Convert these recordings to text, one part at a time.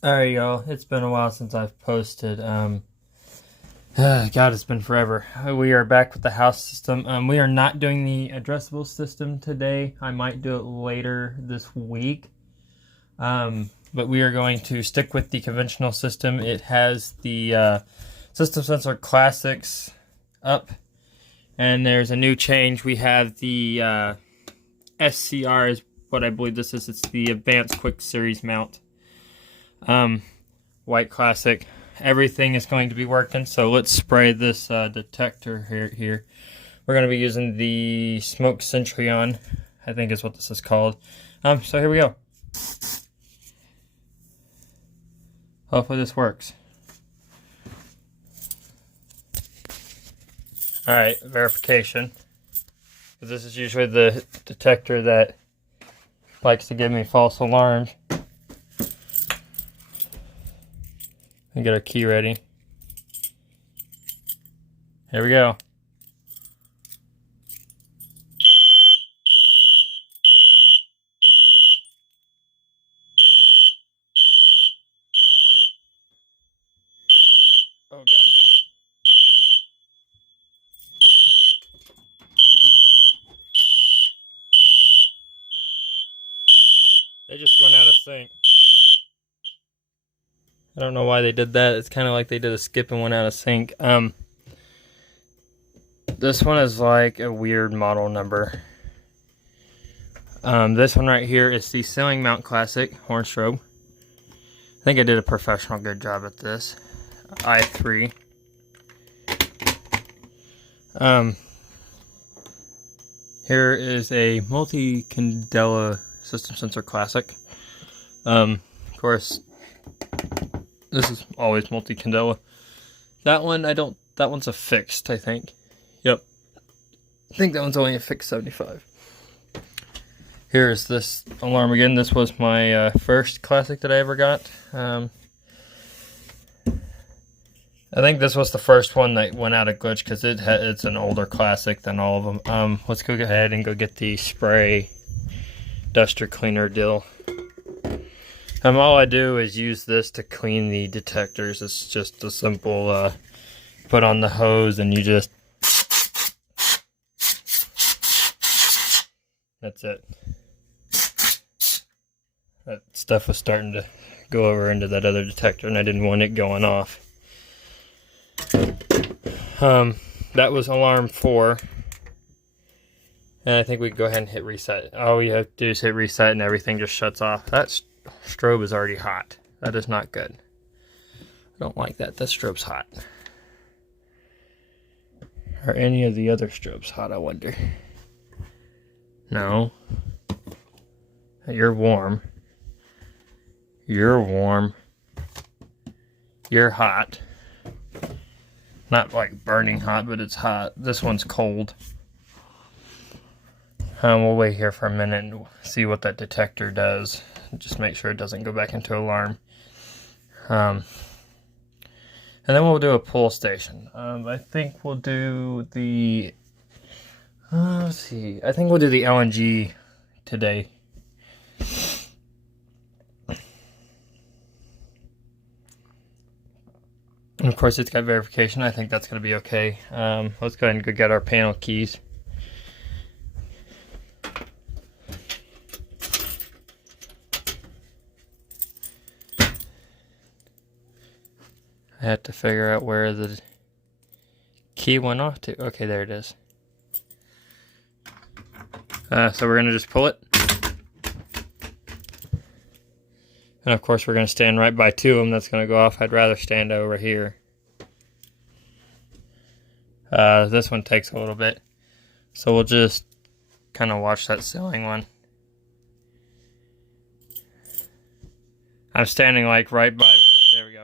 Alright, y'all. It's been a while since I've posted. God, it's been forever. We are back with the house system. We are not doing the addressable system today. I might do it later this week. But we are going to stick with the conventional system. It has the System Sensor Classics up, and there's a new change. We have the SCR is what I believe this is. It's the Advanced Quick Series Mount. White Classic. Everything is going to be working, so let's spray this detector here. We're going to be using the Smoke Centurion, I think is what this is called. So here we go. Hopefully this works. Alright, verification. This is usually the detector that likes to give me false alarms. And get our key ready. Here we go. Oh god. They just went out of sync. I don't know why they did that. It's kind of like they did a skip and went out of sync. This one is like a weird model number. This one right here is the Ceiling Mount Classic horn strobe. I think I did a professional good job at this. I3. Here is a multi-candela System Sensor Classic. Of course, this is always multi-candela. That one, that one's a fixed, I think. Yep. I think that one's only a fixed 75. Here's this alarm again. This was my first Classic that I ever got. I think this was the first one that went out of glitch because it's an older Classic than all of them. Let's go ahead and go get the spray duster cleaner deal. All I do is use this to clean the detectors. It's just a simple put on the hose and you just, that's it. That stuff was starting to go over into that other detector and I didn't want it going off. That was alarm 4. And I think we can go ahead and hit reset. All you have to do is hit reset and everything just shuts off. That strobe is already hot. That is not good. I don't like that. That strobe's hot. Are any of the other strobes hot, I wonder? No. You're warm. You're warm. You're hot. Not like burning hot, but it's hot. This one's cold. We'll wait here for a minute and see what that detector does. Just make sure it doesn't go back into alarm. And then we'll do a pull station. I think we'll do the... let's see. I think we'll do the LNG today. And of course, it's got verification. I think that's going to be okay. Let's go ahead and go get our panel keys. I had to figure out where the key went off to. Okay, there it is. So we're going to just pull it. And of course, we're going to stand right by 2 of them. That's going to go off. I'd rather stand over here. This one takes a little bit. So we'll just kind of watch that ceiling one. I'm standing like right by... There we go.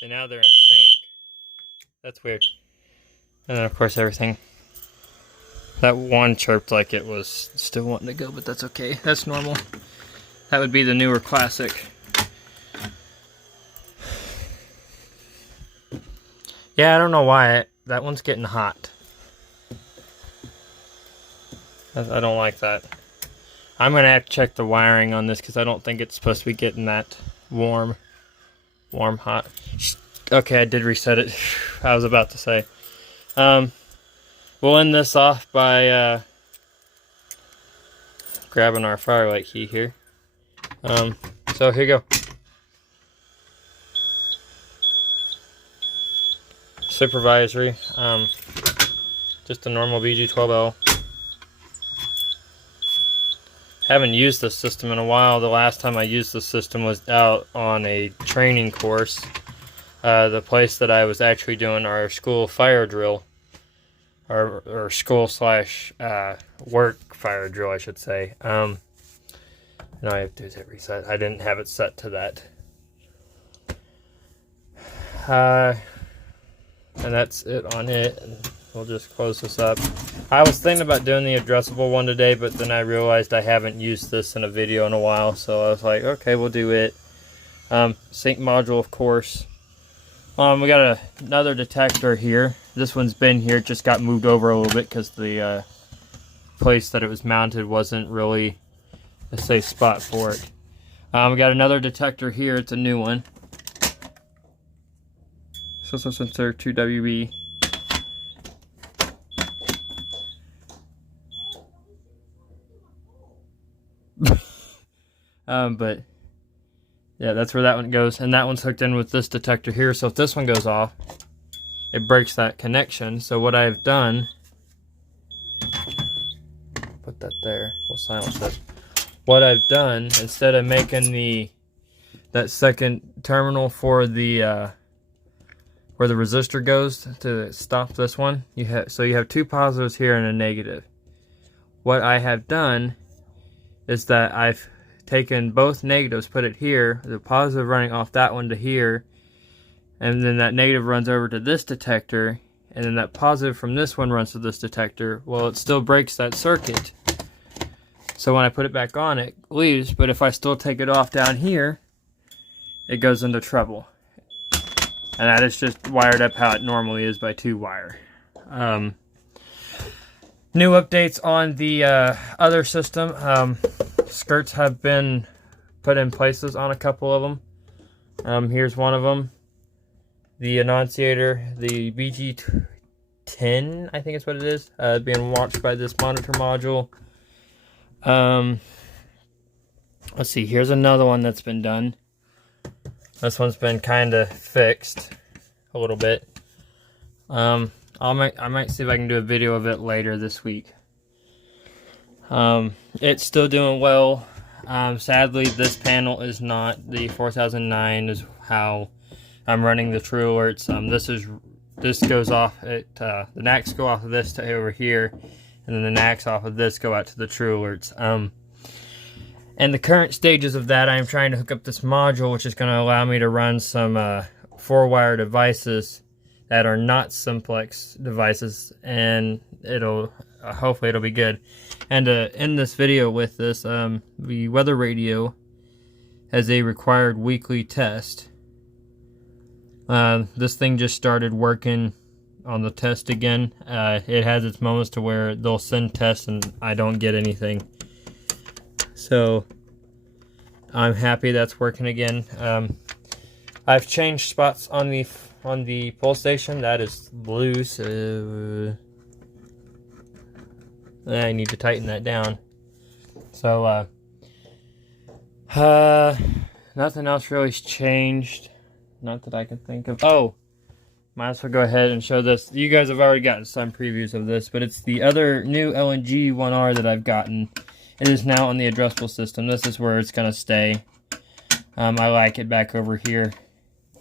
So now they're in sync. That's weird. And then of course everything. That one chirped like it was still wanting to go, but that's okay. That's normal. That would be the newer Classic. Yeah, I don't know why. That one's getting hot. I don't like that. I'm going to have to check the wiring on this because I don't think it's supposed to be getting that warm, hot. Okay, I did reset it. I was about to say. We'll end this off by grabbing our firelight key here. So here you go. Supervisory. Just a normal BG12L. Haven't used this system in a while. The last time I used this system was out on a training course. The place that I was actually doing our school fire drill. Or school slash work fire drill, I should say. No, I have to do is hit reset. I didn't have it set to that. And that's it on it. And we'll just close this up. I was thinking about doing the addressable one today, but then I realized I haven't used this in a video in a while, so I was like, okay, we'll do it. Sync module, of course. We got another detector here. This one's been here, it just got moved over a little bit because the place that it was mounted wasn't really a safe spot for it. We got another detector here, it's a new one. Social sensor 2WB. But yeah, that's where that one goes, and that one's hooked in with this detector here. So if this one goes off, it breaks that connection. So what I've done, put that there. We'll silence it. What I've done, instead of making that second terminal for the where the resistor goes to stop this one, you have two positives here and a negative. What I have done is that I've taken both negatives, put it here, the positive running off that one to here, and then that negative runs over to this detector, and then that positive from this one runs to this detector. Well, it still breaks that circuit. So when I put it back on, it leaves, but if I still take it off down here, it goes into trouble. And that is just wired up how it normally is by 2-wire. New updates on the other system. Skirts have been put in places on a couple of them. Here's one of them. The annunciator, the BG10, I think is what it is, being watched by this monitor module. Let's see, here's another one that's been done. This one's been kind of fixed a little bit. I might see if I can do a video of it later this week. It's still doing well. Sadly, this panel is not. The 4009 is how I'm running the true alerts. This goes off at the NACs go off of this to over here, and then the NACs off of this go out to the true alerts. And the current stages of that, I'm trying to hook up this module, which is going to allow me to run some 4-wire devices that are not simplex devices, and it'll hopefully it'll be good. And to end this video with this, the weather radio has a required weekly test. This thing just started working on the test again. It has its moments to where they'll send tests and I don't get anything. So I'm happy that's working again. I've changed spots on the pole station. That is loose. I need to tighten that down. So nothing else really has changed. Not that I can think of. Oh, might as well go ahead and show this. You guys have already gotten some previews of this, but it's the other new LNG 1R that I've gotten. It is now on the addressable system. This is where it's going to stay. I like it back over here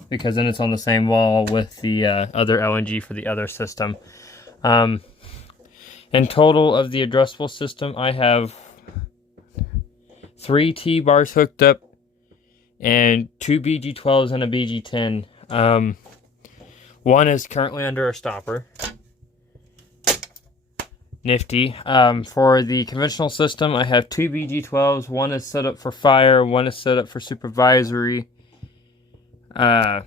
because then it's on the same wall with the other LNG for the other system. In total of the addressable system, I have 3 T-bars hooked up and 2 BG12s and a BG10. One is currently under a stopper. Nifty. For the conventional system, I have 2 BG12s. One is set up for fire, one is set up for supervisory. And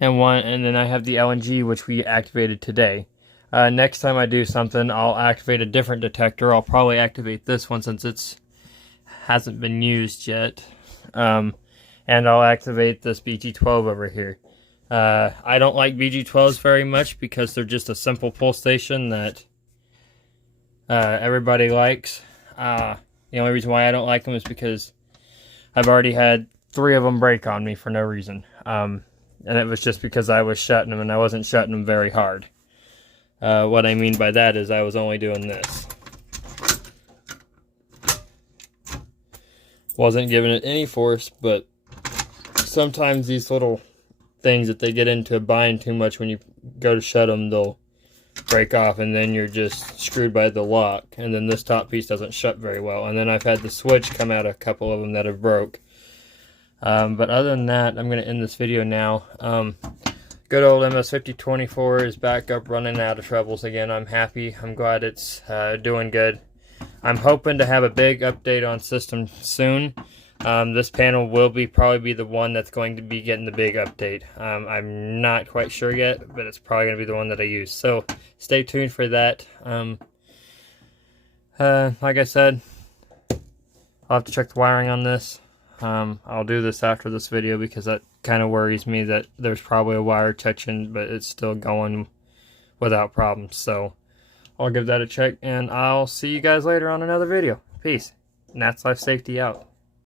then I have the LNG, which we activated today. Next time I do something, I'll activate a different detector. I'll probably activate this one since it's hasn't been used yet. And I'll activate this BG12 over here. I don't like BG12s very much because they're just a simple pull station that everybody likes. The only reason why I don't like them is because I've already had 3 of them break on me for no reason. And it was just because I was shutting them and I wasn't shutting them very hard. What I mean by that is I was only doing this. Wasn't giving it any force, but sometimes these little things that they get into buying too much, when you go to shut them, they'll break off and then you're just screwed by the lock, and then this top piece doesn't shut very well, and then I've had the switch come out, a couple of them that have broke. But other than that, I'm going to end this video now. Good old MS5024 is back up running out of troubles again. I'm happy. I'm glad it's doing good. I'm hoping to have a big update on system soon. This panel will probably be the one that's going to be getting the big update. I'm not quite sure yet, but it's probably going to be the one that I use. So stay tuned for that. Like I said, I'll have to check the wiring on this. I'll do this after this video because that kind of worries me that there's probably a wire touching, but it's still going without problems. So I'll give that a check, and I'll see you guys later on another video. Peace. Nat's Life Safety out.